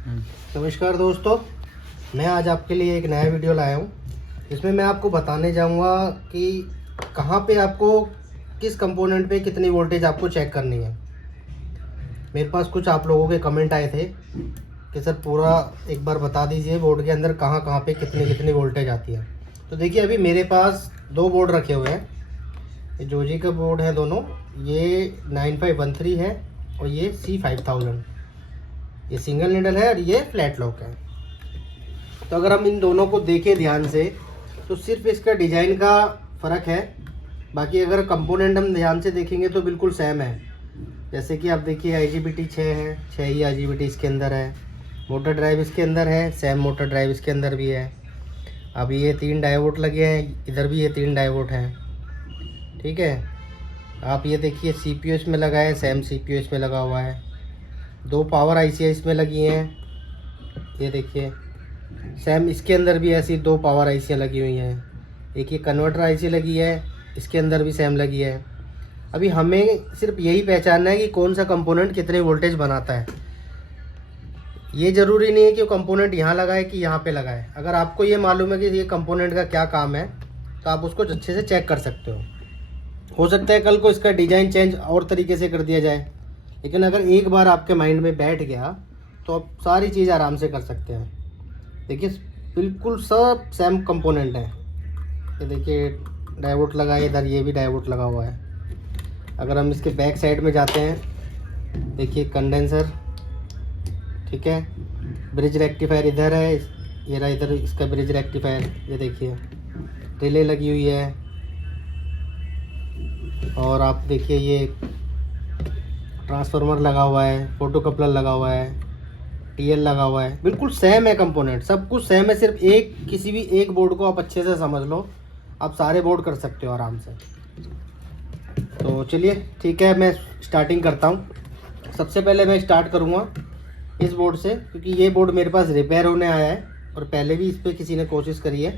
नमस्कार दोस्तों, मैं आज आपके लिए एक नया वीडियो लाया हूँ। इसमें मैं आपको बताने जाऊँगा कि कहाँ पे आपको किस कंपोनेंट पे कितनी वोल्टेज आपको चेक करनी है। मेरे पास कुछ आप लोगों के कमेंट आए थे कि सर पूरा एक बार बता दीजिए बोर्ड के अंदर कहाँ कहाँ पे कितनी कितनी वोल्टेज आती है। तो देखिए, अभी मेरे पास दो बोर्ड रखे हुए हैं। ये जोजी का बोर्ड है दोनों, ये 9513 है और ये C5000। ये सिंगल नीडल है और ये फ्लैट लॉक है। तो अगर हम इन दोनों को देखें ध्यान से तो सिर्फ इसका डिज़ाइन का फ़र्क है, बाकी अगर कंपोनेंट हम ध्यान से देखेंगे तो बिल्कुल सेम है। जैसे कि आप देखिए IGBT 6 है, 6 ही IGBT इसके अंदर है। मोटर ड्राइव इसके अंदर है, सेम मोटर ड्राइव इसके अंदर भी है। अब ये 3 डायोड लगे हैं, इधर भी ये 3 डायोड हैं। ठीक है, आप ये देखिए CPU इसमें लगा है, सेम CPU इसमें लगा हुआ है। 2 पावर IC इसमें लगी हैं, ये देखिए। सेम इसके अंदर भी ऐसी 2 पावर आईसी लगी हुई हैं। एक ये कन्वर्टर आईसी लगी है, इसके अंदर भी सेम लगी है। अभी हमें सिर्फ यही पहचानना है कि कौन सा कंपोनेंट कितने वोल्टेज बनाता है। ये ज़रूरी नहीं है कि वो कंपोनेंट यहाँ लगा है कि यहाँ पे लगा है। अगर आपको ये मालूम है कि ये कंपोनेंट का क्या काम है तो आप उसको अच्छे से चेक कर सकते हो सकता है कल को इसका डिज़ाइन चेंज और तरीके से कर दिया जाए, लेकिन अगर एक बार आपके माइंड में बैठ गया तो आप सारी चीज़ आराम से कर सकते हैं। देखिए, बिल्कुल सब सेम कंपोनेंट है। ये देखिए डायोड लगा है इधर, ये भी डायोड लगा हुआ है। अगर हम इसके बैक साइड में जाते हैं, देखिए कंडेंसर, ठीक है। ब्रिज रेक्टिफायर इधर है, ये रहा इधर इसका ब्रिज रेक्टिफायर। ये देखिए रिले लगी हुई है। और आप देखिए ये ट्रांसफार्मर लगा हुआ है, फोटो कपलर लगा हुआ है, TL लगा हुआ है। बिल्कुल सेम है कंपोनेंट, सब कुछ सेम है। सिर्फ एक किसी भी एक बोर्ड को आप अच्छे से समझ लो, आप सारे बोर्ड कर सकते हो आराम से। तो चलिए ठीक है, मैं स्टार्टिंग करता हूँ। सबसे पहले मैं स्टार्ट करूँगा इस बोर्ड से, क्योंकि ये बोर्ड मेरे पास रिपेयर होने आया है और पहले भी इस पर किसी ने कोशिश करी है।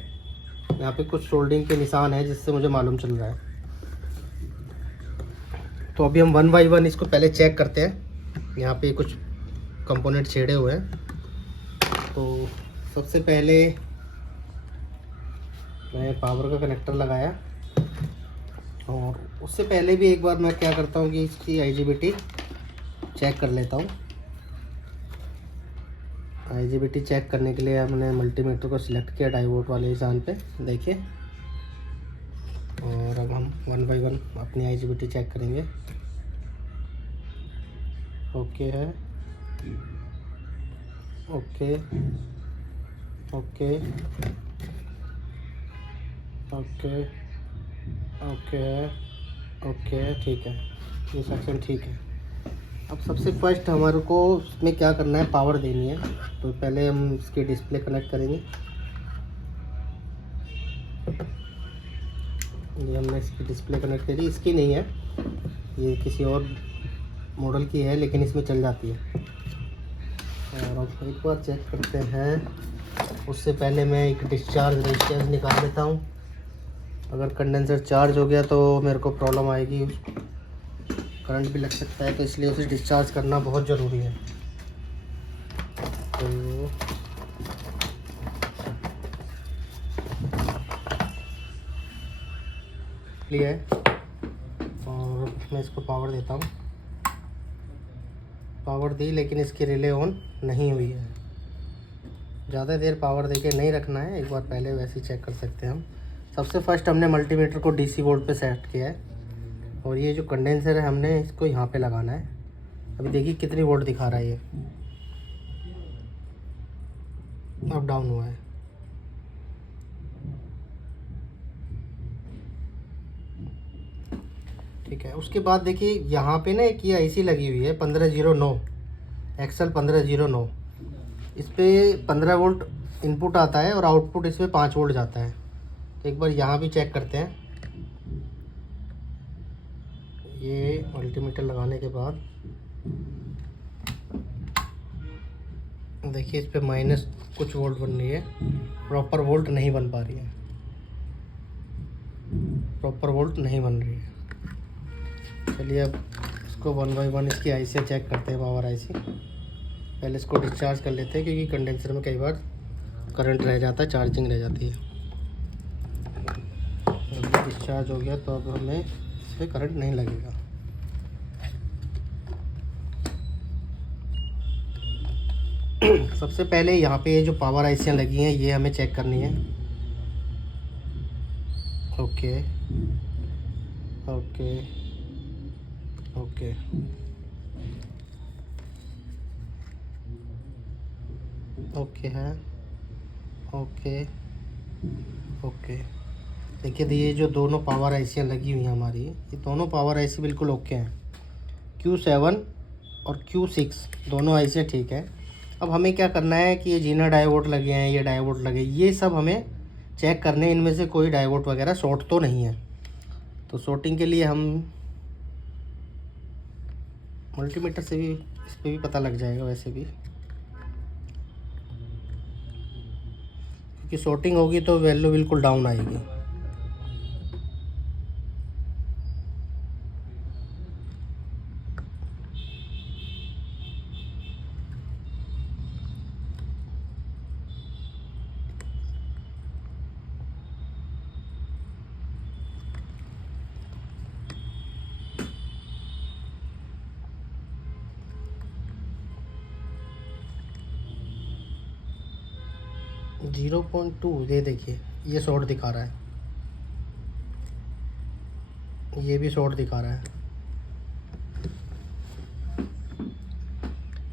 यहाँ पे कुछ सोल्डिंग के निशान है जिससे मुझे मालूम चल रहा है। तो अभी हम 1 बाई 1 इसको पहले चेक करते हैं। यहाँ पे कुछ कंपोनेंट छेड़े हुए हैं। तो सबसे पहले मैं पावर का कनेक्टर लगाया, और उससे पहले भी एक बार मैं क्या करता हूँ कि इसकी IGBT चेक कर लेता हूँ। IGBT चेक करने के लिए हमने मल्टीमीटर को सिलेक्ट किया डायोड वाले निशान पे, देखिए। और अब हम 1 बाई 1 अपनी IGBT चेक करेंगे। ओके है, okay okay okay okay okay, ठीक है, ये सेक्शन ठीक है। अब सबसे फर्स्ट हमारे को इसमें क्या करना है, पावर देनी है। तो पहले हम इसकी डिस्प्ले कनेक्ट करेंगे। ये हमने इसकी डिस्प्ले कनेक्ट करी, इसकी नहीं है, ये किसी और मॉडल की है, लेकिन इसमें चल जाती है। और अब एक बार चेक करते हैं। उससे पहले मैं एक डिस्चार्ज रेजिस्टेंस निकाल लेता हूँ। अगर कंडेंसर चार्ज हो गया तो मेरे को प्रॉब्लम आएगी, करंट भी लग सकता है, तो इसलिए उसे डिस्चार्ज करना बहुत ज़रूरी है। तो लिए और मैं इसको पावर देता हूँ। पावर दी, लेकिन इसकी रिले ऑन नहीं हुई है। ज़्यादा देर पावर देके नहीं रखना है, एक बार पहले वैसे ही चेक कर सकते हैं हम। सबसे फर्स्ट हमने मल्टीमीटर को DC वोल्ट पे सेट किया है, और ये जो कंडेंसर है हमने इसको यहाँ पे लगाना है। अभी देखिए कितनी वोल्ट दिखा रहा है, ये अप डाउन हुआ है। ठीक है, उसके बाद देखिए यहाँ पे ना एक ये IC लगी हुई है 1509 XL 1509। इस पर 15 वोल्ट इनपुट आता है और आउटपुट इस पर 5 वोल्ट जाता है। तो एक बार यहाँ भी चेक करते हैं। ये मल्टीमीटर लगाने के बाद देखिए इस पे माइनस कुछ वोल्ट बन रही है, प्रॉपर वोल्ट नहीं बन पा रही है, प्रॉपर वोल्ट नहीं बन रही है। चलिए अब इसको 1 बाई 1 इसकी IC चेक करते हैं, पावर IC। पहले इसको डिस्चार्ज कर लेते हैं, क्योंकि कंडेंसर में कई बार करंट रह जाता है, चार्जिंग रह जाती है। अब डिस्चार्ज हो गया तो अब हमें इससे करंट नहीं लगेगा। सबसे पहले यहाँ पे जो पावर आईसियाँ लगी हैं ये हमें चेक करनी है। ओके ओके ओके ओके है, ओके ओके। देखिए ये जो दोनों पावर आईसियाँ लगी हुई हैं हमारी, ये दोनों पावर आईसी बिल्कुल ओके हैं। Q7 और Q6 दोनों आईसियाँ ठीक है। अब हमें क्या करना है कि ये जीना डायोड लगे हैं, ये डायोड लगे, ये सब हमें चेक करने, इनमें से कोई डायोड वगैरह शॉर्ट तो नहीं है। तो शॉर्टिंग के लिए हम मल्टीमीटर से भी इस पर भी पता लग जाएगा वैसे भी, क्योंकि शॉर्टिंग होगी तो वैल्यू बिल्कुल डाउन आएगी। जीरो 0.2 ये देखिए, ये शॉर्ट दिखा रहा है, ये भी शॉर्ट दिखा रहा है।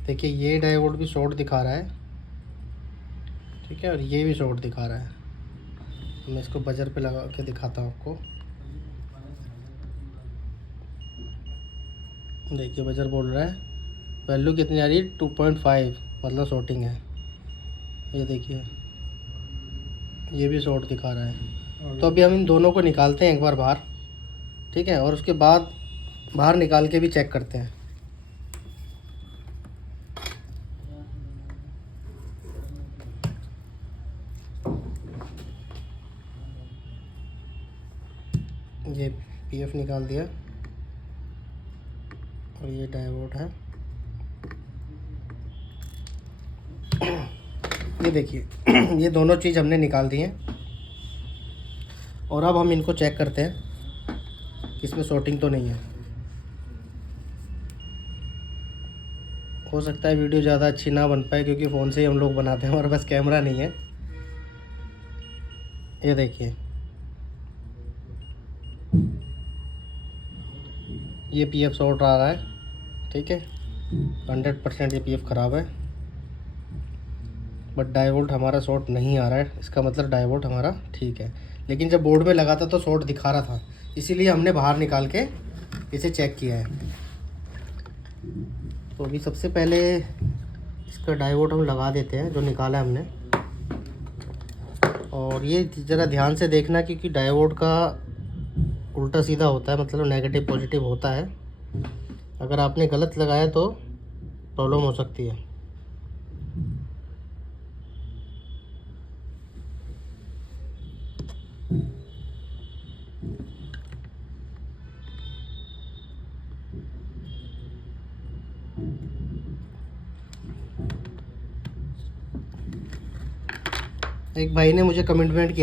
देखिए ये डायोड भी शॉर्ट दिखा रहा है, ठीक है, और ये भी शॉर्ट दिखा रहा है। मैं इसको बजर पे लगा के दिखाता हूँ आपको। देखिए बजर बोल रहा है वैल्यू कितनी आ रही है, 2.5, मतलब शॉर्टिंग है। ये देखिए ये भी शॉर्ट दिखा रहा है। तो अभी हम इन दोनों को निकालते हैं एक बार बाहर, ठीक है, और उसके बाद बाहर निकाल के भी चेक करते हैं। ये पीएफ निकाल दिया और ये डायोड है। ये देखिए ये दोनों चीज़ हमने निकाल दी हैं, और अब हम इनको चेक करते हैं कि इसमें शॉर्टिंग तो नहीं है। हो सकता है वीडियो ज़्यादा अच्छी ना बन पाए, क्योंकि फ़ोन से ही हम लोग बनाते हैं, हमारे पास कैमरा नहीं है। ये देखिए ये पीएफ शॉर्ट आ रहा है, ठीक है, 100% ये पीएफ ख़राब है। बट डायोड हमारा शॉर्ट नहीं आ रहा है, इसका मतलब डायोड हमारा ठीक है। लेकिन जब बोर्ड में लगा था तो शॉर्ट दिखा रहा था, इसीलिए हमने बाहर निकाल के इसे चेक किया है। तो अभी सबसे पहले इसका डायोड हम लगा देते हैं जो निकाला है हमने। और ये ज़रा ध्यान से देखना, क्योंकि डायोड का उल्टा सीधा होता है, मतलब नेगेटिव पॉजिटिव होता है। अगर आपने गलत लगाया तो प्रॉब्लम हो सकती है। एक भाई ने मुझे कमेंट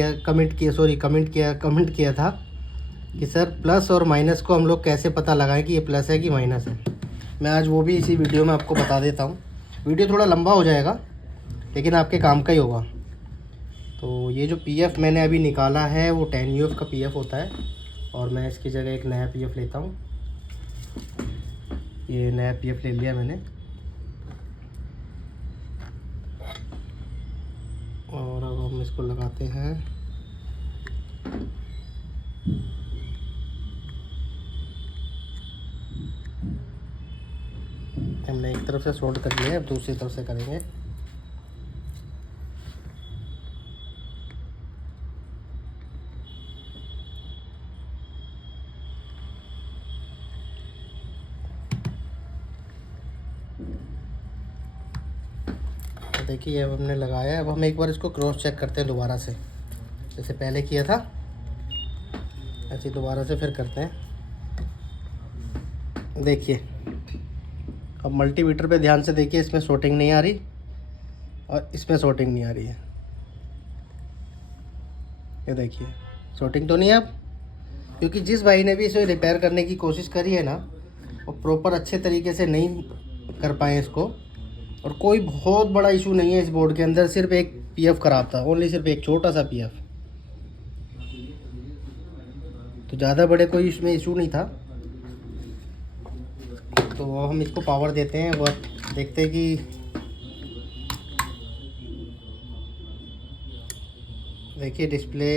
किया था कि सर प्लस और माइनस को हम लोग कैसे पता लगाएं कि ये प्लस है कि माइनस है। मैं आज वो भी इसी वीडियो में आपको बता देता हूँ। वीडियो थोड़ा लंबा हो जाएगा, लेकिन आपके काम का ही होगा। तो ये जो पीएफ मैंने अभी निकाला है वो 10 UF का पीएफ होता है, और मैं इसकी जगह एक नया पीएफ लेता हूँ। ये नया पीएफ ले लिया मैंने, और अब हम इसको लगाते हैं। हमने एक तरफ से शॉर्ट कर लिया, अब दूसरी तरफ से करेंगे। देखिए अब हमने लगाया। अब हम एक बार इसको क्रॉस चेक करते हैं दोबारा से, जैसे पहले किया था ऐसे दोबारा से फिर करते हैं। देखिए अब मल्टीमीटर पे ध्यान से देखिए, इसमें शॉर्टिंग नहीं आ रही और इसमें शॉर्टिंग नहीं आ रही है। ये देखिए शॉर्टिंग तो नहीं है अब, क्योंकि जिस भाई ने भी इसे रिपेयर करने की कोशिश करी है ना, वो प्रॉपर अच्छे तरीके से नहीं कर पाए इसको। और कोई बहुत बड़ा इशू नहीं है इस बोर्ड के अंदर, सिर्फ एक पीएफ खराब था, ओनली सिर्फ एक छोटा सा पीएफ, तो ज़्यादा बड़े कोई इसमें इशू नहीं था। तो हम इसको पावर देते हैं और देखते हैं कि देखिए डिस्प्ले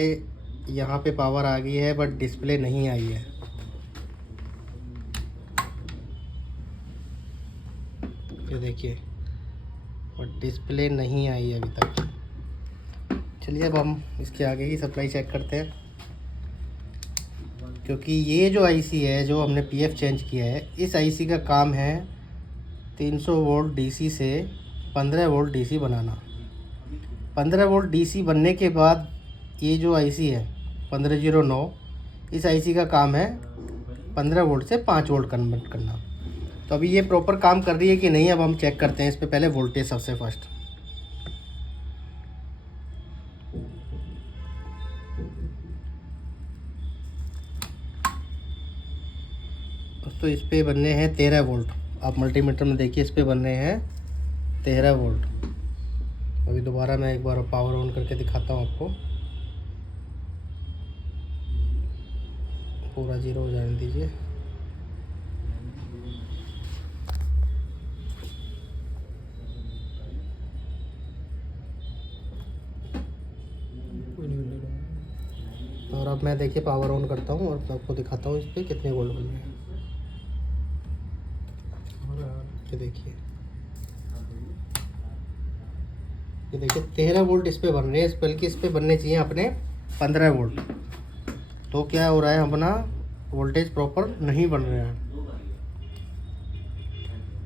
यहाँ पे पावर आ गई है बट डिस्प्ले नहीं आई है। ये देखिए और डिस्प्ले नहीं आई है अभी तक। चलिए अब हम इसके आगे की सप्लाई चेक करते हैं, क्योंकि ये जो आईसी है जो हमने पीएफ चेंज किया है, इस आईसी का काम है 300 वोल्ट डीसी से 15 वोल्ट डीसी बनाना। 15 वोल्ट डीसी बनने के बाद ये जो आईसी है 1509, इस आईसी का काम है 15 वोल्ट से 5 वोल्ट कन्वर्ट करना। तो अभी ये प्रॉपर काम कर रही है कि नहीं, अब हम चेक करते हैं इस पे। पहले वोल्टेज सबसे फर्स्ट। तो इस पे बनने हैं 13 वोल्ट। आप मल्टीमीटर में देखिए, इस पे बन रहे हैं 13 वोल्ट। अभी दोबारा मैं एक बार पावर ऑन करके दिखाता हूँ आपको। पूरा 0 हो जाने दीजिए। और अब मैं देखिए पावर ऑन करता हूँ और आपको दिखाता हूँ इस पर कितने वोल्ट बन रहे हैं। ये देखिए 13 वोल्ट इस पे बन रहे हैं, बल्कि इस पे बनने चाहिए अपने 15 वोल्ट। तो क्या हो रहा है, अपना वोल्टेज प्रॉपर नहीं बन रहा है।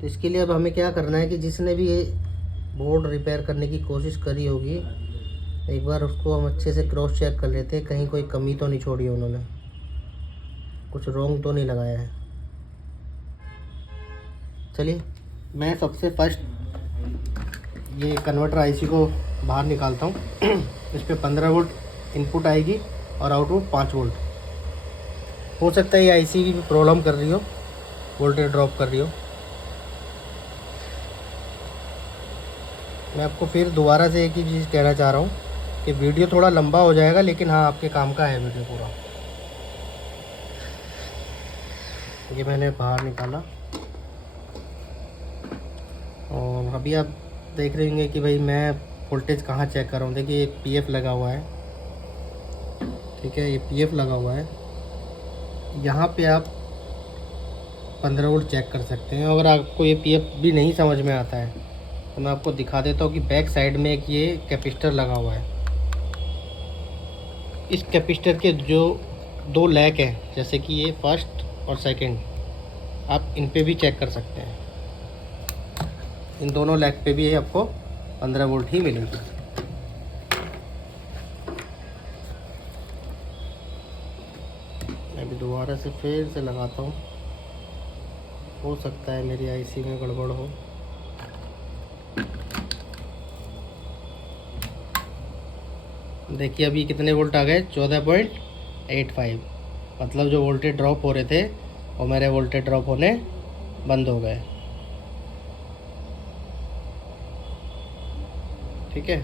तो इसके लिए अब हमें क्या करना है कि जिसने भी ये बोर्ड रिपेयर करने की कोशिश करी होगी, एक बार उसको हम अच्छे से क्रॉस चेक कर लेते हैं, कहीं कोई कमी तो नहीं छोड़ी उन्होंने, कुछ रॉन्ग तो नहीं लगाया है। चलिए मैं सबसे फर्स्ट ये कन्वर्टर आईसी को बाहर निकालता हूँ। इस पर 15 वोल्ट इनपुट आएगी और आउटपुट 5 वोल्ट। हो सकता है ये आईसी की भी प्रॉब्लम कर रही हो, वोल्टेज ड्रॉप कर रही हो। मैं आपको फिर दोबारा से एक ही चीज़ कहना चाह रहा हूँ कि वीडियो थोड़ा लंबा हो जाएगा, लेकिन हाँ आपके काम का है वीडियो पूरा। ये मैंने बाहर निकाला और अभी आप देख रहे होंगे कि भाई मैं वोल्टेज कहाँ चेक कर रहा हूँ। देखिए ये पीएफ लगा हुआ है, ठीक है, ये पीएफ लगा हुआ है। यहाँ पे आप 15 वोल्ट चेक कर सकते हैं। अगर आपको ये पीएफ भी नहीं समझ में आता है तो मैं आपको दिखा देता हूँ कि बैक साइड में एक ये कैपेसिटर लगा हुआ है। इस कैपेसिटर के जो 2 लैग हैं, जैसे कि ये फर्स्ट और सेकंड, आप इन पे भी चेक कर सकते हैं। इन दोनों लैग पे भी आपको 15 वोल्ट ही मिलेगी। मैं भी दोबारा से फिर से लगाता हूँ, हो सकता है मेरी आईसी में गड़बड़ हो। देखिए अभी कितने वोल्ट आ गए, 14.85। मतलब जो वोल्टेज ड्रॉप हो रहे थे वो मेरे वोल्टेज ड्रॉप होने बंद हो गए। ठीक है,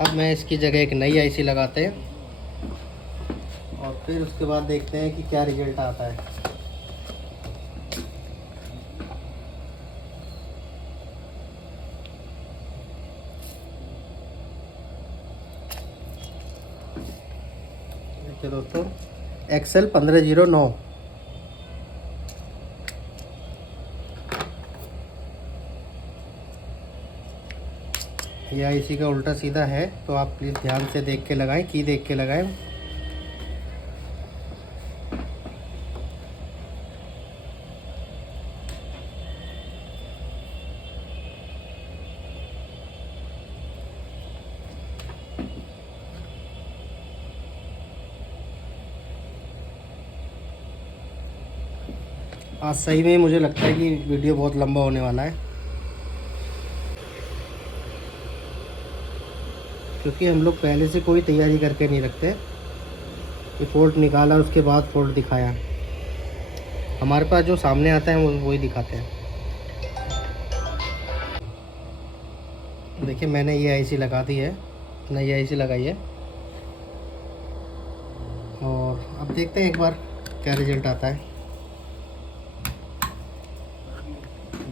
अब मैं इसकी जगह एक नई आईसी लगाते हैं और फिर उसके बाद देखते हैं कि क्या रिजल्ट आता है। देखिए दोस्तों, XL 1509। ये आईसी का उल्टा सीधा है, तो आप प्लीज़ ध्यान से देख के लगाएं, की देख के लगाएं। आज सही में मुझे लगता है कि वीडियो बहुत लंबा होने वाला है, क्योंकि हम लोग पहले से कोई तैयारी करके नहीं रखते कि फ़ॉल्ट निकाला उसके बाद फ़ॉल्ट दिखाया। हमारे पास जो सामने आता है वो वही दिखाते हैं। देखिए मैंने ये आईसी लगा दी है, नई आईसी लगाई है, और अब देखते हैं एक बार क्या रिज़ल्ट आता है।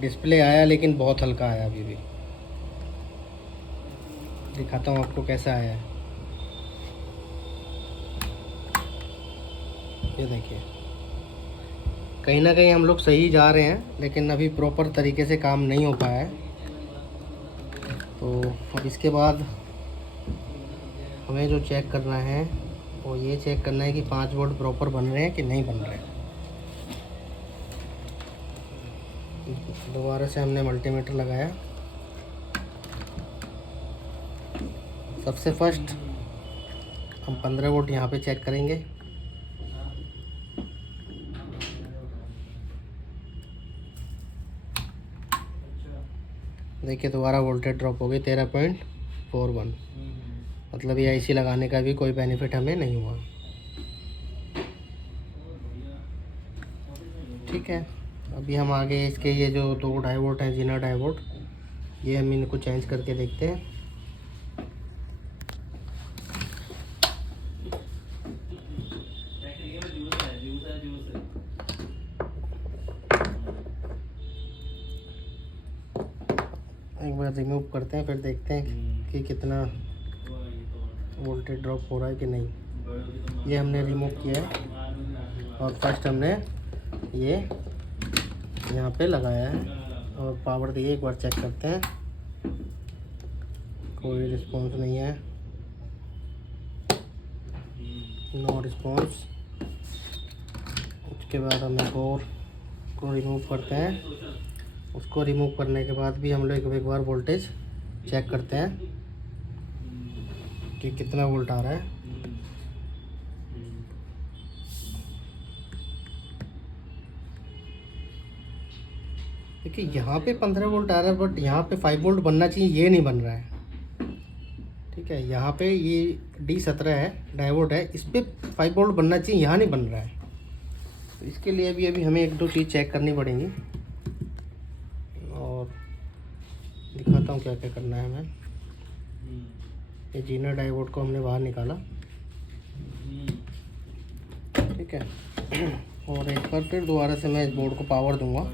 डिस्प्ले आया लेकिन बहुत हल्का आया। अभी भी दिखाता हूँ आपको कैसा आया है। ये देखिए, कहीं ना कहीं हम लोग सही जा रहे हैं, लेकिन अभी प्रॉपर तरीके से काम नहीं हो पाया है। तो अब इसके बाद हमें जो चेक करना है वो ये चेक करना है कि 5 वोल्ट प्रॉपर बन रहे हैं कि नहीं बन रहे हैं। दोबारा से हमने मल्टीमीटर लगाया। सबसे फर्स्ट हम 15 वोल्ट यहाँ पे चेक करेंगे। देखिए दोबारा वोल्टेज ड्रॉप हो गई 13.41। मतलब ये आईसी लगाने का भी कोई बेनिफिट हमें नहीं हुआ। ठीक है, अभी हम आगे इसके ये जो 2 2.5 वोल्ट हैं, जीना 2.5 वोल्ट, ये हम इनको चेंज करके देखते हैं। एक बार रिमूव करते हैं, फिर देखते हैं कि कितना वोल्टेज ड्रॉप हो रहा है कि नहीं। ये हमने रिमूव किया है और फर्स्ट हमने ये यहाँ पे लगाया है और पावर दिए। एक बार चेक करते हैं, कोई रिस्पॉन्स नहीं है, नो रिस्पॉन्स। उसके बाद हम एक और को रिमूव करते हैं। उसको रिमूव करने के बाद भी हम लोग एक बार वोल्टेज चेक करते हैं कि कितना वोल्ट आ रहा है। देखिए यहाँ पे 15 वोल्ट आ रहा है, बट यहाँ पे 5 वोल्ट बनना चाहिए, ये नहीं बन रहा है। ठीक है, यहाँ पे ये D17 है, डायोड है, इस पर 5 वोल्ट बनना चाहिए, यहाँ नहीं बन रहा है। तो इसके लिए भी अभी हमें 1-2 चीज़ चेक करनी पड़ेंगी और दिखाता हूँ क्या क्या करना है हमें। ये जीना डायोड को हमने बाहर निकाला। ठीक है, और एक बार फिर दोबारा से मैं इस बोर्ड को पावर दूंगा,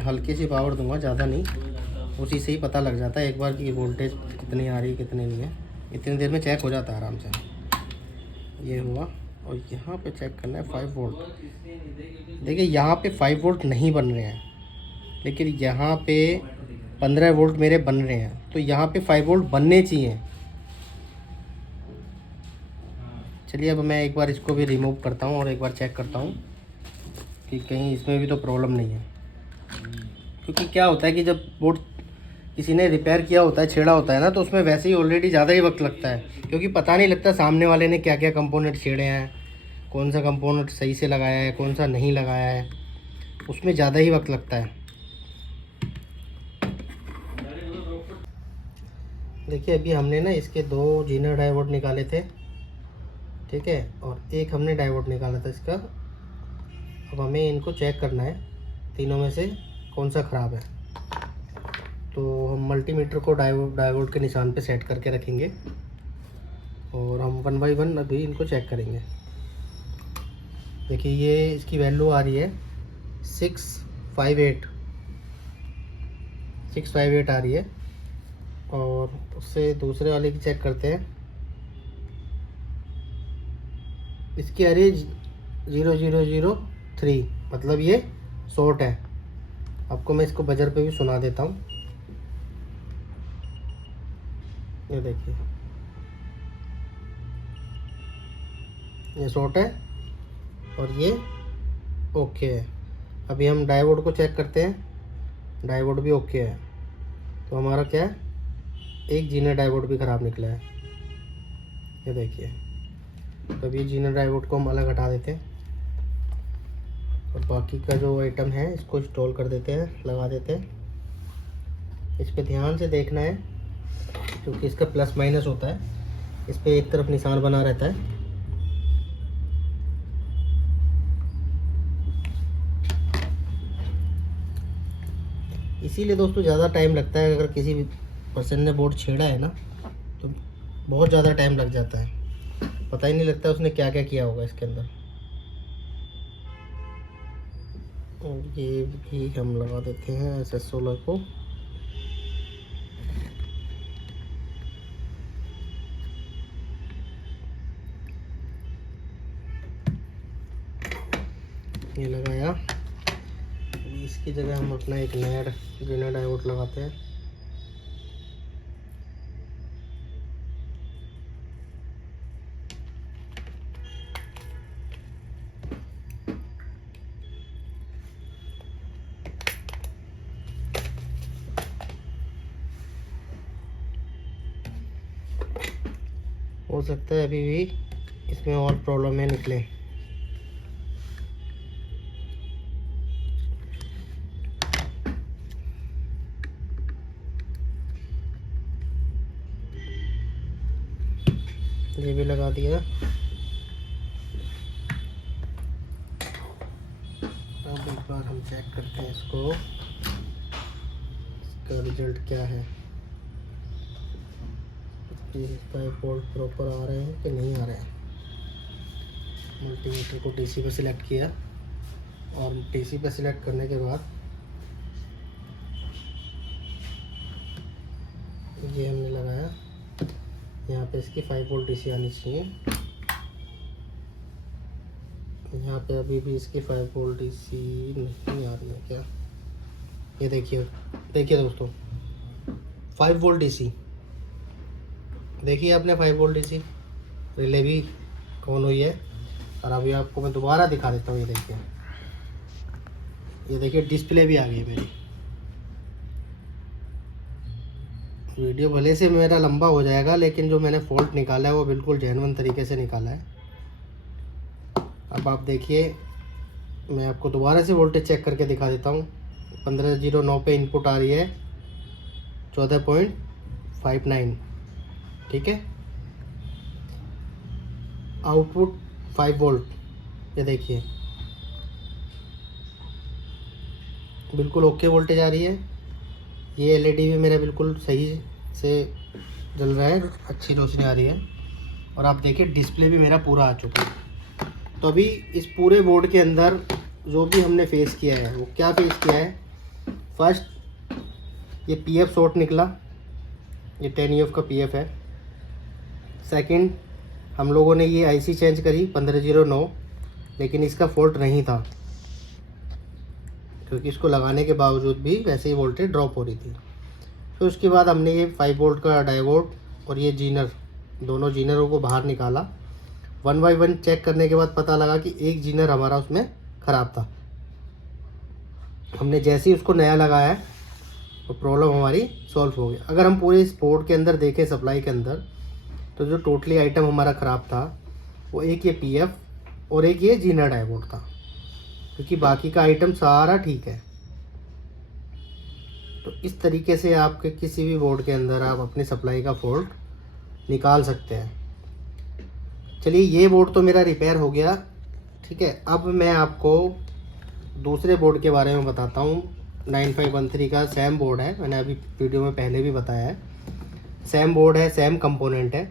हल्की सी पावर दूंगा, ज़्यादा नहीं। उसी से ही पता लग जाता है एक बार कि वोल्टेज कितनी आ रही है कितनी नहीं है। इतनी देर में चेक हो जाता है आराम से। ये हुआ, और यहाँ पे चेक करना है 5 वोल्ट। देखिए यहाँ पे 5 वोल्ट नहीं बन रहे हैं, लेकिन यहाँ पे 15 वोल्ट मेरे बन रहे हैं। तो यहाँ पे 5 वोल्ट बनने चाहिए। चलिए अब मैं एक बार इसको भी रिमूव करता हूँ और एक बार चेक करता हूँ कि कहीं इसमें भी तो प्रॉब्लम नहीं है। क्योंकि क्या होता है कि जब बोर्ड किसी ने रिपेयर किया होता है, छेड़ा होता है ना, तो उसमें वैसे ही ऑलरेडी ज़्यादा ही वक्त लगता है, क्योंकि पता नहीं लगता सामने वाले ने क्या क्या कंपोनेंट छेड़े हैं, कौन सा कंपोनेंट सही से लगाया है, कौन सा नहीं लगाया है, उसमें ज़्यादा ही वक्त लगता है। देखिए अभी हमने ना इसके 2 जीनर डायोड निकाले थे। ठीक है, और एक हमने डायोड निकाला था इसका। अब हमें इनको चेक करना है तीनों में से कौन सा ख़राब है। तो हम मल्टीमीटर को डायोड के निशान पे सेट करके रखेंगे और हम 1 बाई 1 अभी इनको चेक करेंगे। देखिए ये इसकी वैल्यू आ रही है 658 आ रही है। और उससे दूसरे वाले की चेक करते हैं। इसकी आ रही है 0003, मतलब ये शॉर्ट है। आपको मैं इसको बजर पे भी सुना देता हूँ। ये देखिए ये शॉर्ट है और ये ओके है। अभी हम डायोड को चेक करते हैं, डायोड भी ओके है। तो हमारा क्या है, एक जीनर डायोड भी ख़राब निकला है। ये देखिए, तो ये जीनर डायोड को हम अलग हटा देते हैं और बाकी का जो आइटम है इसको इंस्टॉल कर देते हैं, लगा देते हैं। इस पे ध्यान से देखना है क्योंकि इसका प्लस माइनस होता है, इस पे एक तरफ निशान बना रहता है। इसीलिए दोस्तों ज़्यादा टाइम लगता है, अगर किसी पर्सन ने बोर्ड छेड़ा है ना तो बहुत ज़्यादा टाइम लग जाता है, पता ही नहीं लगता उसने क्या क्या किया होगा इसके अंदर। और ये भी हम लगा देते हैं SS16 को। ये लगाया, अभी इसकी जगह हम अपना एक नया जीना डायोड लगाते हैं। हो सकता है अभी भी इसमें और प्रॉब्लम है निकले। ये भी लगा दिया। अब एक बार हम चेक करते हैं इसको, इसका रिजल्ट क्या है, 5 वोल्ट प्रॉपर आ रहे हैं कि नहीं आ रहे हैं। मल्टीमीटर को डीसी पे सिलेक्ट किया और डीसी पे सिलेक्ट करने के बाद ये हमने लगाया, यहाँ पे इसकी 5 वोल्ट डीसी आनी चाहिए। यहाँ पे अभी भी इसकी 5 वोल्ट डीसी नहीं आ रही है क्या, ये देखिए दोस्तों 5 वोल्ट डीसी, देखिए आपने 5 वोल्ट डीसी रिले भी ऑन हुई है। और अभी आपको मैं दोबारा दिखा देता हूँ, ये देखिए डिस्प्ले भी आ गई है मेरी। वीडियो भले से मेरा लंबा हो जाएगा लेकिन जो मैंने फॉल्ट निकाला है वो बिल्कुल जेन्युइन तरीके से निकाला है। अब आप देखिए, मैं आपको दोबारा से वोल्टेज चेक करके दिखा देता हूँ। 1509 पे इनपुट आ रही है 14.59, ठीक है। आउटपुट 5 वोल्ट, ये देखिए बिल्कुल ओके वोल्टेज आ रही है। ये एलईडी भी मेरा बिल्कुल सही से जल रहा है, अच्छी रोशनी आ रही है। और आप देखिए डिस्प्ले भी मेरा पूरा आ चुका है। तो अभी इस पूरे बोर्ड के अंदर जो भी हमने फेस किया है वो क्या फेस किया है, फर्स्ट ये PF शॉर्ट निकला, ये 10 UF का PF है। सेकंड हम लोगों ने ये IC चेंज करी 1509, लेकिन इसका फॉल्ट नहीं था क्योंकि इसको लगाने के बावजूद भी वैसे ही वोल्टेज ड्रॉप हो रही थी। फिर उसके बाद हमने ये 5 वोल्ट का डायोड और ये जीनर, दोनों जीनरों को बाहर निकाला। 1 बाय 1 चेक करने के बाद पता लगा कि एक जीनर हमारा उसमें ख़राब था। हमने जैसे ही उसको नया लगाया तो प्रॉब्लम हमारी सॉल्व हो गई। अगर हम पूरे इस बोर्ड के अंदर देखें सप्लाई के अंदर, तो जो टोटली आइटम हमारा ख़राब था वो एक ये PF और एक ये जीनर डायोड था, क्योंकि बाकी का आइटम सारा ठीक है। तो इस तरीके से आपके किसी भी बोर्ड के अंदर आप अपनी सप्लाई का फॉल्ट निकाल सकते हैं। चलिए ये बोर्ड तो मेरा रिपेयर हो गया, ठीक है। अब मैं आपको दूसरे बोर्ड के बारे में बताता हूँ। 9513 का सैम बोर्ड है, मैंने अभी वीडियो में पहले भी बताया है। सैम बोर्ड है, सैम कंपोनेंट है,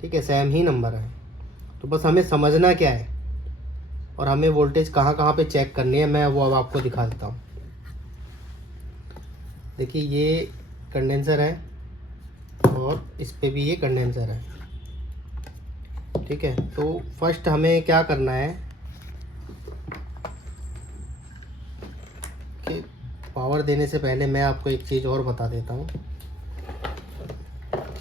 ठीक है, सैम ही नंबर है। तो बस हमें समझना क्या है और हमें वोल्टेज कहाँ कहाँ पे चेक करनी है, मैं वो अब आपको दिखा देता हूँ। देखिए ये कंडेंसर है और इस पे भी ये कंडेंसर है, ठीक है। तो फर्स्ट हमें क्या करना है कि पावर देने से पहले मैं आपको एक चीज़ और बता देता हूँ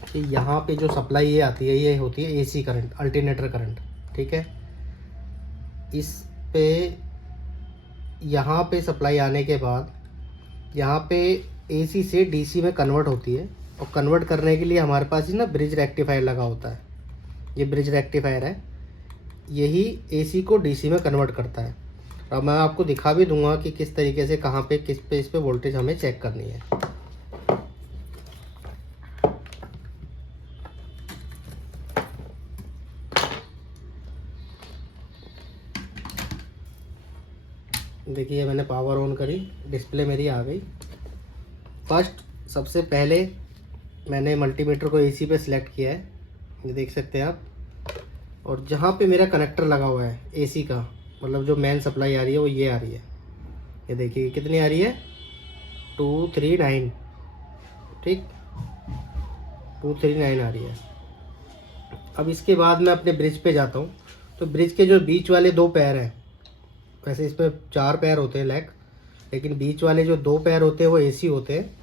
कि यहाँ पे जो सप्लाई ये आती है ये होती है AC करंट, अल्टरनेटर करंट, ठीक है। इस पे यहाँ पे सप्लाई आने के बाद यहाँ पे AC से DC में कन्वर्ट होती है, और कन्वर्ट करने के लिए हमारे पास ही ना ब्रिज रेक्टिफायर लगा होता है। ये ब्रिज रेक्टिफायर है, यही AC को DC में कन्वर्ट करता है। अब मैं आपको दिखा भी दूंगा कि किस तरीके से कहाँ पे किस पे इस पे वोल्टेज हमें चेक करनी है। देखिए मैंने पावर ऑन करी, डिस्प्ले मेरी आ गई। फर्स्ट सबसे पहले मैंने मल्टीमीटर को एसी पे सिलेक्ट किया है, ये देख सकते हैं आप। और जहाँ पे मेरा कनेक्टर लगा हुआ है एसी का, मतलब जो मेन सप्लाई आ रही है वो ये आ रही है, ये देखिए कितनी आ रही है 239, ठीक 239 आ रही है। अब इसके बाद मैं अपने ब्रिज पे जाता हूँ, तो ब्रिज के जो बीच वाले दो पैर हैं, वैसे इसमें 4 पैर होते हैं लेग, लेकिन बीच वाले जो 2 पैर होते हैं वो एसी होते हैं,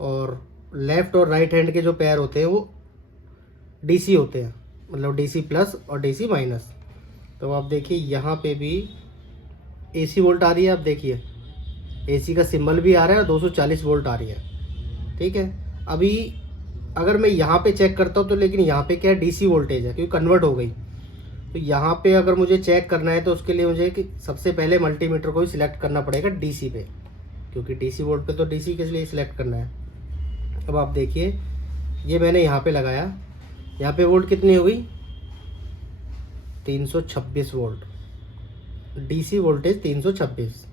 और लेफ़्ट और राइट हैंड के जो पैर होते हैं वो डीसी होते हैं, मतलब डीसी प्लस और डीसी माइनस। तो आप देखिए यहाँ पे भी एसी वोल्ट आ रही है, आप देखिए एसी का सिंबल भी आ रहा है और 240 वोल्ट आ रही है, ठीक है। अभी अगर मैं यहाँ पे चेक करता हूँ तो, लेकिन यहाँ पे क्या है डीसी वोल्टेज है क्योंकि कन्वर्ट हो गई। तो यहाँ पे अगर मुझे चेक करना है तो उसके लिए मुझे कि सबसे पहले मल्टीमीटर को ही सिलेक्ट करना पड़ेगा डीसी पे, क्योंकि डीसी वोल्ट पे तो डीसी के लिए सिलेक्ट करना है। अब आप देखिए ये मैंने यहाँ पे लगाया, यहाँ पे वोल्ट कितनी हो गई 326 वोल्ट, डीसी वोल्टेज 326।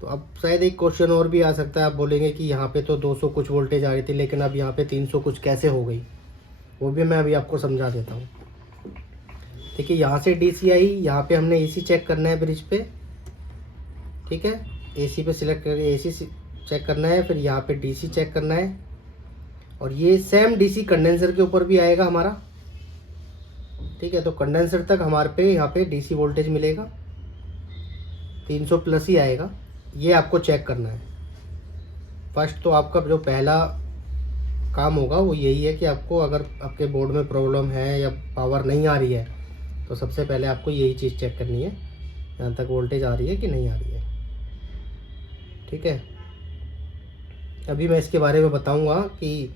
तो अब शायद एक क्वेश्चन और भी आ सकता है, आप बोलेंगे कि यहाँ पे तो 200 कुछ वोल्टेज आ रही थी, लेकिन अब यहाँ पे 300 कुछ कैसे हो गई, वो भी मैं अभी आपको समझा देता हूँ। देखिए यहाँ से डीसी आई, यहाँ पे हमने एसी चेक करना है ब्रिज पे, ठीक है, एसी पे सिलेक्ट करके एसी चेक करना है, फिर यहाँ पे डीसी चेक करना है, और ये सेम डीसी कंडेंसर के ऊपर भी आएगा हमारा, ठीक है। तो कंडेंसर तक हमारे पे यहाँ पे डीसी वोल्टेज मिलेगा 300 प्लस ही आएगा, ये आपको चेक करना है। फर्स्ट तो आपका जो पहला काम होगा वो यही है कि आपको अगर आपके बोर्ड में प्रॉब्लम है या पावर नहीं आ रही है तो सबसे पहले आपको यही चीज़ चेक करनी है, यहाँ तक वोल्टेज आ रही है कि नहीं आ रही है, ठीक है। अभी मैं इसके बारे में बताऊंगा कि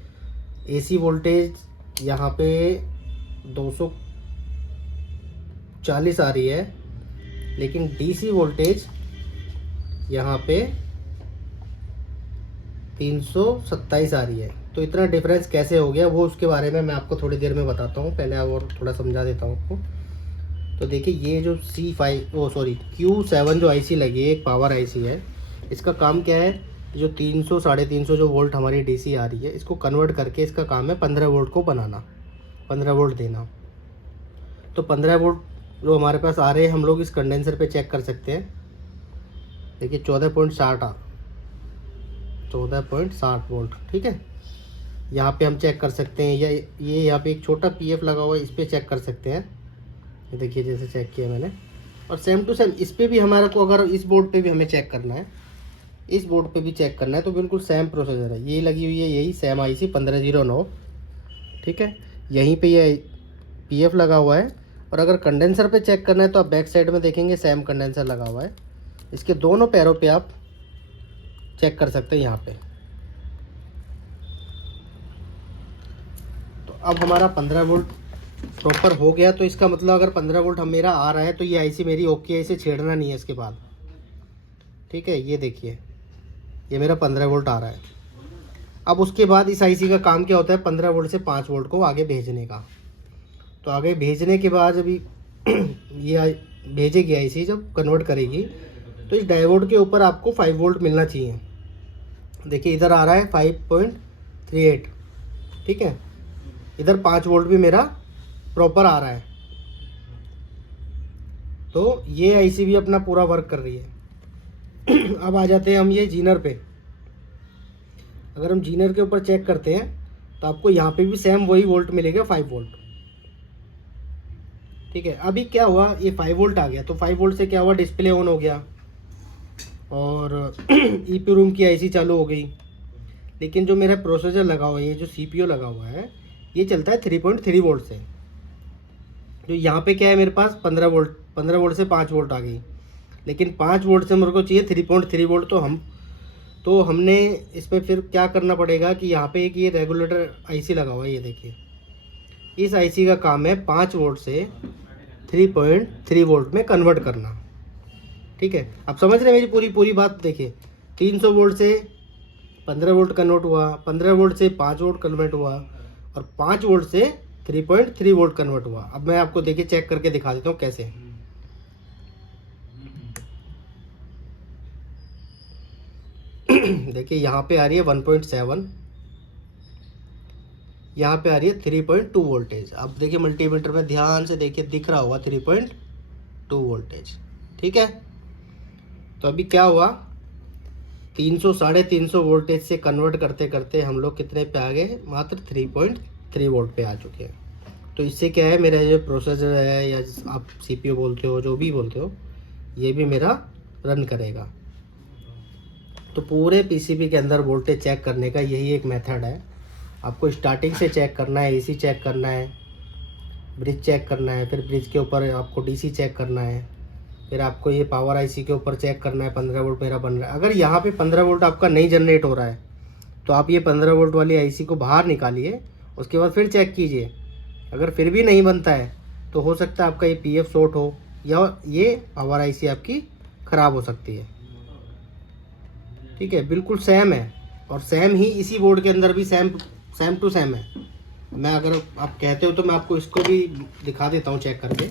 एसी वोल्टेज यहाँ पे 240 आ रही है, लेकिन डीसी वोल्टेज यहाँ पे 327 आ रही है। तो इतना डिफरेंस कैसे हो गया वो उसके बारे में मैं आपको थोड़ी देर में बताता हूँ, पहले और थोड़ा समझा देता हूँ आपको। तो देखिए ये जो Q7 जो आईसी लगी है, एक पावर आईसी है, इसका काम क्या है, जो 300 350 जो वोल्ट हमारी डीसी आ रही है, इसको कन्वर्ट करके इसका काम है 15 वोल्ट को बनाना, 15 वोल्ट देना। तो 15 वोल्ट जो हमारे पास आ रहे हैं, हम लोग इस कंडेंसर पे चेक कर सकते हैं। देखिए 14.60 वोल्ट, ठीक है। यहाँ पे हम चेक कर सकते हैं, या ये यहाँ पे एक छोटा पीएफ लगा हुआ है, इस पर चेक कर सकते हैं। ये देखिए जैसे चेक किया मैंने, और सेम टू सेम इस पर भी हमारे को, अगर इस बोर्ड पे भी हमें चेक करना है, इस बोर्ड पे भी चेक करना है, तो बिल्कुल सेम प्रोसीजर है। ये लगी हुई है यही सेम आईसी 1509, ठीक है, यहीं पे ये पीएफ लगा हुआ है। और अगर कंडेंसर पे चेक करना है तो आप बैक साइड में देखेंगे सेम कंडेंसर लगा हुआ है, इसके दोनों पैरों पे आप चेक कर सकते हैं यहाँ पे। तो अब हमारा 15 वोल्ट प्रॉपर हो गया, तो इसका मतलब अगर 15 वोल्ट हम मेरा आ रहा है तो ये आईसी मेरी ओके है, इसे छेड़ना नहीं है इसके बाद, ठीक है। ये देखिए ये मेरा 15 वोल्ट आ रहा है। अब उसके बाद इस आईसी का काम क्या होता है, 15 वोल्ट से 5 वोल्ट को आगे भेजने का। तो आगे भेजने के बाद अभी ये भेजेगी आईसी, जब कन्वर्ट करेगी तो इस डायोड के ऊपर आपको 5 वोल्ट मिलना चाहिए। देखिए इधर आ रहा है 5.38, ठीक है, इधर 5 वोल्ट भी मेरा प्रॉपर आ रहा है। तो ये आईसी भी अपना पूरा वर्क कर रही है। अब आ जाते हैं हम ये जीनर पे। अगर हम जीनर के ऊपर चेक करते हैं तो आपको यहाँ पे भी सेम वही वोल्ट मिलेगा, 5 वोल्ट, ठीक है। अभी क्या हुआ, ये 5 वोल्ट आ गया, तो 5 वोल्ट से क्या हुआ, डिस्प्ले ऑन हो गया और ईपी रूम की आईसी चालू हो गई। लेकिन जो मेरा प्रोसेसर लगा हुआ है, ये जो सीपीयू लगा हुआ है, ये चलता है 3.3 वोल्ट से। जो यहाँ पे क्या है मेरे पास 15 वोल्ट से 5 वोल्ट आ गई, लेकिन 5 वोल्ट से मेरे को चाहिए 3.3 वोल्ट। तो हमने इसमें फिर क्या करना पड़ेगा कि यहाँ पे एक ये रेगुलेटर आईसी लगा हुआ है, ये देखिए, इस आईसी का काम है 5 वोल्ट से 3.3 वोल्ट में कन्वर्ट करना। ठीक है, आप समझ रहे हैं मेरी पूरी पूरी बात। देखिए 300 वोल्ट से 15 वोल्ट कन्वर्ट हुआ, 15 वोल्ट से 5 वोल्ट कन्वर्ट हुआ, और 5 वोल्ट से 3.3 वोल्ट कन्वर्ट हुआ। अब मैं आपको देखिए चेक करके दिखा देता हूँ कैसे। देखिए यहाँ पे आ रही है 1.7, यहाँ पे आ रही है 3.2 वोल्टेज। अब देखिए मल्टीमीटर में ध्यान से देखिए, दिख रहा होगा 3.2 वोल्टेज। ठीक है, तो अभी क्या हुआ, 300 350 वोल्टेज से कन्वर्ट करते करते हम लोग कितने पे आ गए, मात्र 3.3 वोल्ट पे आ चुके हैं। तो इससे क्या है, मेरा जो प्रोसेसर है या आप सीपीयू बोलते हो, जो भी बोलते हो, ये भी मेरा रन करेगा। तो पूरे पीसीबी के अंदर वोल्टेज चेक करने का यही एक मेथड है। आपको स्टार्टिंग से चेक करना है, एसी चेक करना है, ब्रिज चेक करना है, फिर ब्रिज के ऊपर आपको डीसी चेक करना है, फिर आपको ये पावर आईसी के ऊपर चेक करना है 15 वोल्ट मेरा बन रहा है। अगर यहाँ पे 15 वोल्ट आपका नहीं जनरेट हो रहा है तो आप ये 15 वोल्ट वाली आईसी को बाहर निकालिए, उसके बाद फिर चेक कीजिए। अगर फिर भी नहीं बनता है तो हो सकता है आपका ये पीएफ शॉर्ट हो, या ये पावर आईसी आपकी ख़राब हो सकती है। ठीक है, बिल्कुल सेम है, और सेम ही इसी बोर्ड के अंदर भी सेम टू सेम है। मैं अगर आप कहते हो तो मैं आपको इसको भी दिखा देता हूँ चेक करके।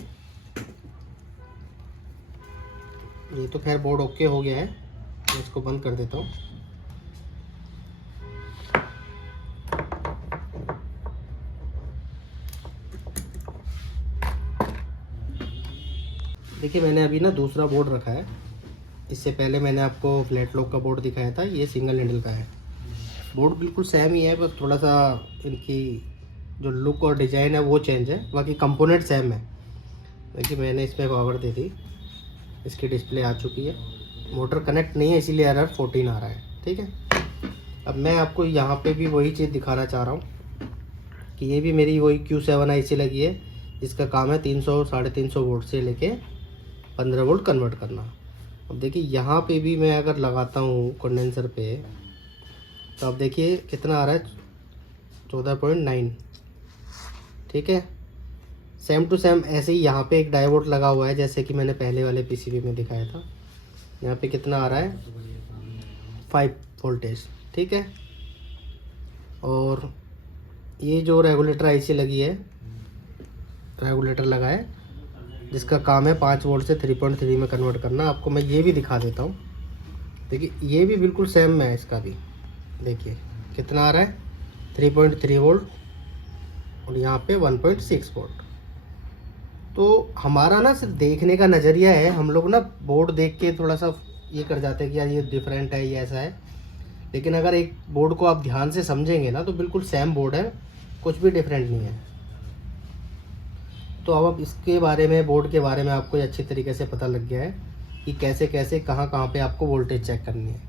ये तो खैर बोर्ड ओके हो गया है, मैं इसको बंद कर देता हूँ। देखिए मैंने अभी ना दूसरा बोर्ड रखा है। इससे पहले मैंने आपको फ्लैट लॉक का बोर्ड दिखाया था, ये सिंगल हैंडल का है। बोर्ड बिल्कुल सेम ही है, बस थोड़ा सा इनकी जो लुक और डिज़ाइन है वो चेंज है, बाकी कंपोनेंट सेम है। देखिए मैंने इसमें पावर दे दी, इसकी डिस्प्ले आ चुकी है, मोटर कनेक्ट नहीं है इसीलिए एरर 14 आ रहा है। ठीक है, अब मैं आपको यहाँ पे भी वही चीज़ दिखाना चाह रहा हूँ कि ये भी मेरी वही Q7 आईसी लगी है, जिसका काम है 300 350 वोल्ट से लेके 15 वोल्ट कन्वर्ट करना। अब देखिए यहाँ पे भी मैं अगर लगाता हूँ कंडेंसर पे, तो अब देखिए कितना आ रहा है, 14.9। ठीक है, सेम टू सेम ऐसे ही यहाँ पे एक डायोड लगा हुआ है, जैसे कि मैंने पहले वाले पीसीबी में दिखाया था। यहाँ पे कितना आ रहा है, 5 वोल्टेज। ठीक है, और ये जो रेगुलेटर आईसी लगी है, रेगुलेटर लगा है, जिसका काम है 5 वोल्ट से 3.3 में कन्वर्ट करना। आपको मैं ये भी दिखा देता हूँ। देखिए ये भी बिल्कुल सेम है, इसका भी देखिए कितना आ रहा है, 3.3 वोल्ट, और यहाँ पे 1.6 वोल्ट। तो हमारा ना सिर्फ देखने का नज़रिया है, हम लोग ना बोर्ड देख के थोड़ा सा ये कर जाते हैं कि यार ये डिफरेंट है, ये ऐसा है। लेकिन अगर एक बोर्ड को आप ध्यान से समझेंगे ना तो बिल्कुल सेम बोर्ड है, कुछ भी डिफरेंट नहीं है। तो अब इसके बारे में, बोर्ड के बारे में आपको अच्छी तरीके से पता लग गया है कि कैसे कैसे कहाँ कहाँ पे आपको वोल्टेज चेक करनी है।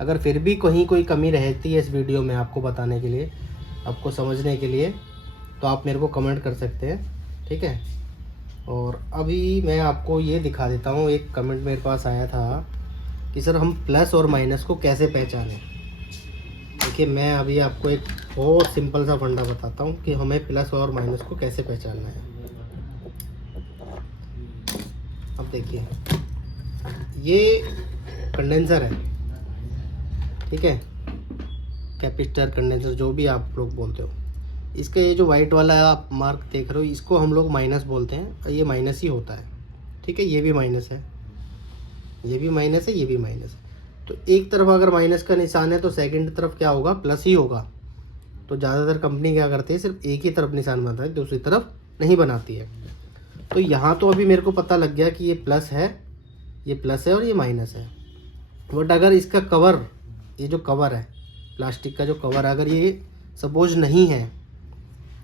अगर फिर भी कहीं कोई कमी रहती है इस वीडियो में आपको बताने के लिए, आपको समझने के लिए, तो आप मेरे को कमेंट कर सकते हैं। ठीक है, और अभी मैं आपको ये दिखा देता हूँ। एक कमेंट मेरे पास आया था कि सर हम प्लस और माइनस को कैसे पहचानें। देखिए मैं अभी आपको एक बहुत सिंपल सा फंडा बताता हूँ कि हमें प्लस और माइनस को कैसे पहचानना है। अब देखिए ये कंडेंसर है, ठीक है, कैपेसिटर, कंडेंसर, जो भी आप लोग बोलते हो। इसका ये जो वाइट वाला आप मार्क देख रहे हो, इसको हम लोग माइनस बोलते हैं, और ये माइनस ही होता है। ठीक है, ये भी माइनस है, ये भी माइनस है, ये भी माइनस है। तो एक तरफ अगर माइनस का निशान है तो सेकंड तरफ क्या होगा, प्लस ही होगा। तो ज़्यादातर कंपनी क्या करती है, सिर्फ एक ही तरफ निशान बनाता है, दूसरी तरफ नहीं बनाती है। तो यहाँ तो अभी मेरे को पता लग गया कि ये प्लस है, ये प्लस है और ये माइनस है। बट अगर इसका कवर, ये जो कवर है प्लास्टिक का जो कवर, अगर ये सपोज नहीं है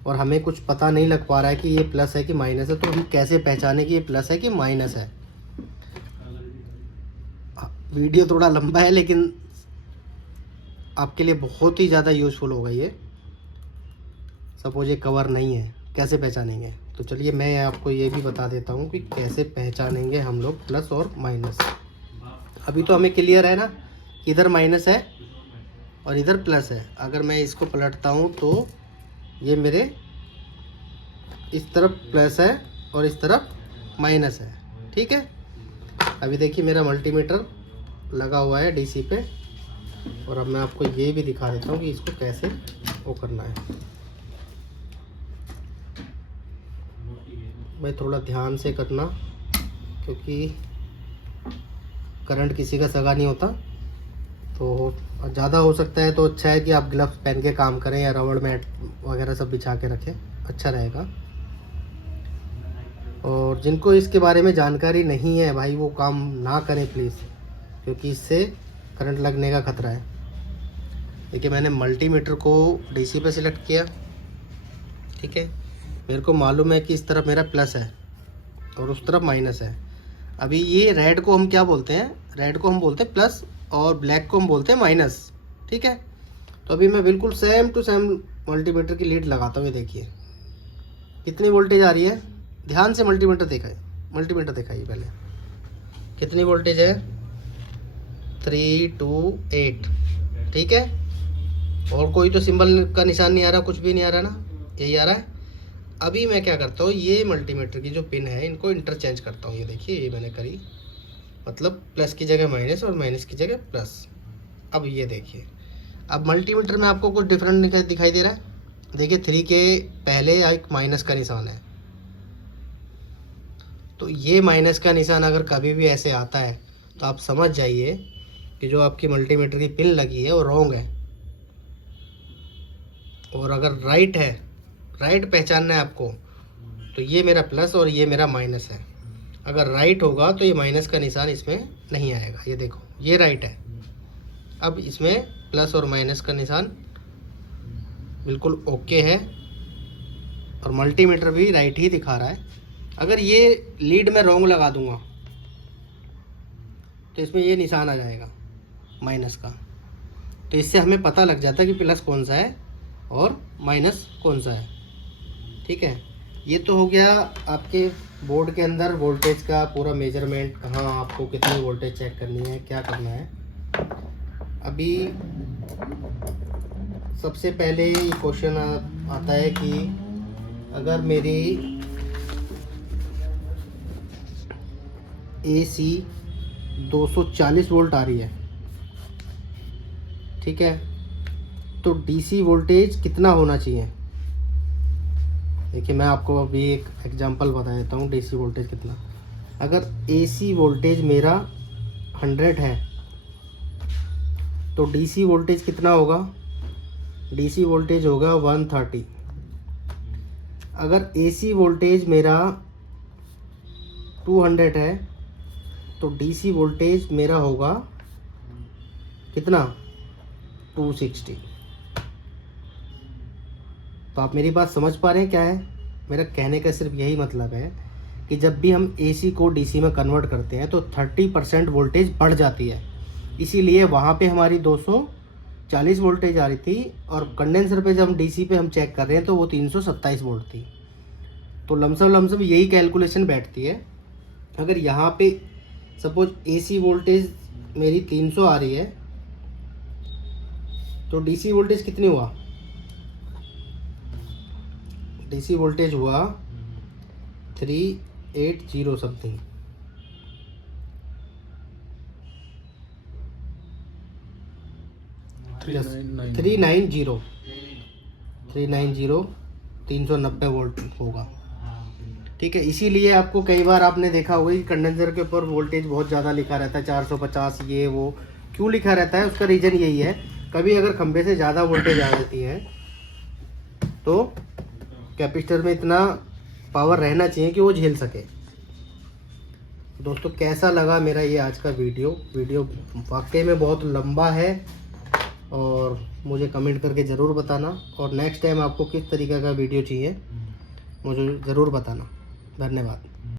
और हमें कुछ पता नहीं लग पा रहा है कि ये प्लस है कि माइनस है, तो हम कैसे पहचाने कि ये प्लस है कि माइनस है। वीडियो थोड़ा लंबा है लेकिन आपके लिए बहुत ही ज़्यादा यूज़फुल होगा ये। सपोज ये कवर नहीं है, कैसे पहचानेंगे? तो चलिए मैं आपको ये भी बता देता हूँ कि कैसे पहचानेंगे हम लोग प्लस और माइनस। अभी तो हमें क्लियर है ना, इधर माइनस है और इधर प्लस है। अगर मैं इसको पलटता हूँ तो ये मेरे इस तरफ प्लस है और इस तरफ माइनस है। ठीक है, अभी देखिए मेरा मल्टीमीटर लगा हुआ है डीसी पे, और अब मैं आपको ये भी दिखा देता हूँ कि इसको कैसे वो करना है। भाई थोड़ा ध्यान से करना, क्योंकि करंट किसी का सगा नहीं होता, तो ज़्यादा हो सकता है तो अच्छा है कि आप ग्लव्स पहन के काम करें या रबड़ मैट वगैरह सब बिछा के रखें, अच्छा रहेगा। और जिनको इसके बारे में जानकारी नहीं है भाई, वो काम ना करें प्लीज़, क्योंकि इससे करंट लगने का खतरा है। देखिए मैंने मल्टीमीटर को डीसी पे सिलेक्ट किया, ठीक है। मेरे को मालूम है कि इस तरफ मेरा प्लस है और उस तरफ माइनस है। अभी ये रेड को हम क्या बोलते हैं, रेड को हम बोलते हैं प्लस और ब्लैक को हम बोलते हैं माइनस, ठीक है। तो अभी मैं बिल्कुल सेम टू सेम मल्टीमीटर की लीड लगाता हूँ। ये देखिए कितनी वोल्टेज आ रही है, ध्यान से मल्टीमीटर दिखाइए, मल्टीमीटर दिखाइए पहले, कितनी वोल्टेज है, 328, ठीक है। और कोई तो सिंबल का निशान नहीं आ रहा, कुछ भी नहीं आ रहा ना, यही आ रहा है। अभी मैं क्या करता हूँ, ये मल्टीमीटर की जो पिन है इनको इंटरचेंज करता हूँ। ये देखिए ये मैंने करी, मतलब प्लस की जगह माइनस और माइनस की जगह प्लस। अब ये देखिए, अब मल्टीमीटर में आपको कुछ डिफरेंट दिखाई दे रहा है। देखिए 3 के पहले एक माइनस का निशान है, तो ये माइनस का निशान अगर कभी भी ऐसे आता है तो आप समझ जाइए कि जो आपकी मल्टीमीटर की पिन लगी है वो रॉन्ग है। और अगर राइट है, राइट पहचानना है आपको, तो ये मेरा प्लस और ये मेरा माइनस है। अगर राइट होगा तो ये माइनस का निशान इसमें नहीं आएगा। ये देखो ये राइट है, अब इसमें प्लस और माइनस का निशान बिल्कुल ओके है, और मल्टीमीटर भी राइट ही दिखा रहा है। अगर ये लीड में रॉन्ग लगा दूंगा तो इसमें ये निशान आ जाएगा माइनस का, तो इससे हमें पता लग जाता है कि प्लस कौन सा है और माइनस कौन सा है, ठीक है। ये तो हो गया आपके बोर्ड के अंदर वोल्टेज का पूरा मेजरमेंट, कहाँ आपको कितनी वोल्टेज चेक करनी है, क्या करना है। अभी सबसे पहले ये क्वेश्चन आता है कि अगर मेरी AC 240 वोल्ट आ रही है, ठीक है, तो DC वोल्टेज कितना होना चाहिए। देखिए मैं आपको अभी एक एग्जांपल बता देता हूँ DC वोल्टेज कितना। अगर AC वोल्टेज मेरा 100 है तो DC वोल्टेज कितना होगा, DC वोल्टेज होगा 130। अगर AC वोल्टेज मेरा 200 है तो DC वोल्टेज मेरा होगा कितना, 260। तो आप मेरी बात समझ पा रहे हैं क्या है। मेरा कहने का सिर्फ यही मतलब है कि जब भी हम AC को DC में कन्वर्ट करते हैं तो 30% वोल्टेज बढ़ जाती है। इसीलिए वहाँ पे हमारी 240 वोल्टेज आ रही थी, और कंडेंसर पे जब हम DC पे हम चेक कर रहे हैं तो वो 327 वोल्ट थी। तो लमसम यही कैलकुलेशन बैठती है। अगर यहाँ पे सपोज AC वोल्टेज मेरी 300 आ रही है तो DC वोल्टेज कितनी हुआ, DC वोल्टेज हुआ 380 समथिंग, Yes, 390 390 वोल्ट होगा, ठीक है। इसीलिए आपको कई बार आपने देखा होगा कि कंडेंसर के ऊपर वोल्टेज बहुत ज़्यादा लिखा रहता है, 450 ये वो क्यों लिखा रहता है, उसका रीज़न यही है। कभी अगर खंभे से ज़्यादा वोल्टेज आ जाती है तो कैपेसिटर में इतना पावर रहना चाहिए कि वो झेल सके। दोस्तों कैसा लगा मेरा ये आज का वीडियो वाकई में बहुत लंबा है, और मुझे कमेंट करके ज़रूर बताना, और नेक्स्ट टाइम आपको किस तरीके का वीडियो चाहिए मुझे ज़रूर बताना। धन्यवाद।